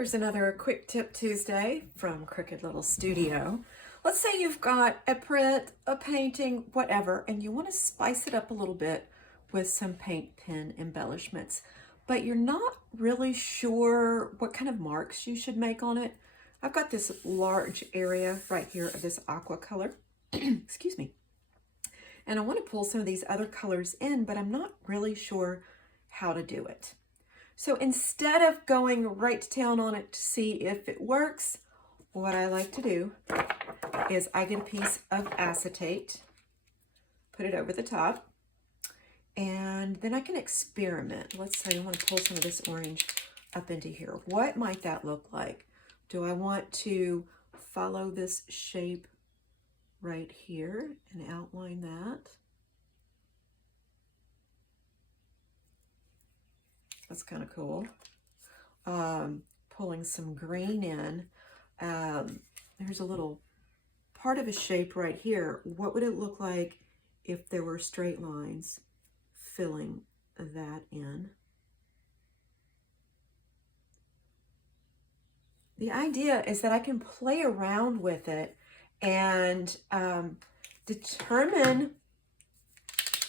Here's another Quick Tip Tuesday from Crooked Little Studio. Let's say you've got a print, a painting, whatever, and you want to spice it up a little bit with some paint pen embellishments, but you're not really sure what kind of marks you should make on it. I've got this large area right here of this aqua color, excuse me, and I want to pull some of these other colors in, but I'm not really sure how to do it. So instead of going right to town on it to see if it works, what I like to do is I get a piece of acetate, put it over the top, and then I can experiment. Let's say I want to pull some of this orange up into here. What might that look like? Do I want to follow this shape right here and outline that? That's kind of cool. Pulling some green in. There's a little part of a shape right here. What would it look like if there were straight lines filling that in? The idea is that I can play around with it and determine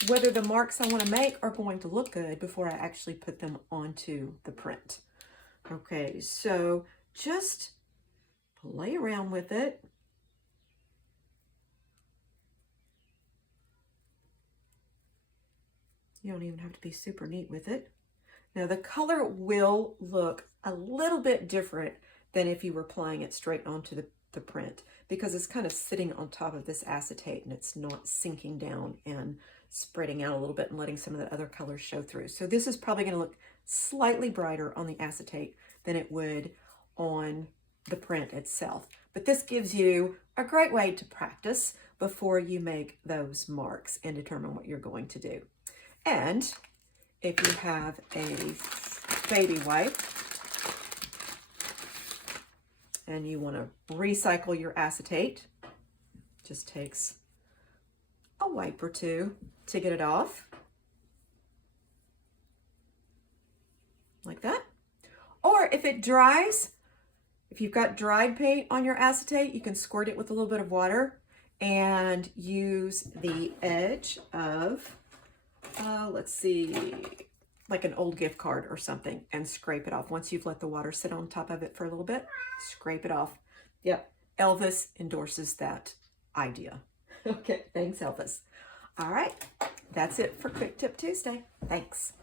whether the marks I want to make are going to look good before I actually put them onto the print. Okay, so just play around with it. You don't even have to be super neat with it. Now the color will look a little bit different than if you were applying it straight onto the print, because it's kind of sitting on top of this acetate and it's not sinking down and spreading out a little bit and letting some of the other colors show through. So this is probably going to look slightly brighter on the acetate than it would on the print itself. But this gives you a great way to practice before you make those marks and determine what you're going to do. And if you have a baby wipe and you want to recycle your acetate, just takes a wipe or two to get it off, like that. Or if it dries, if you've got dried paint on your acetate, you can squirt it with a little bit of water and use the edge of, let's see, like an old gift card or something, and scrape it off. Once you've let the water sit on top of it for a little bit, scrape it off. Yep, Elvis endorses that idea. Okay, thanks, Elvis. All right, that's it for Quick Tip Tuesday. Thanks.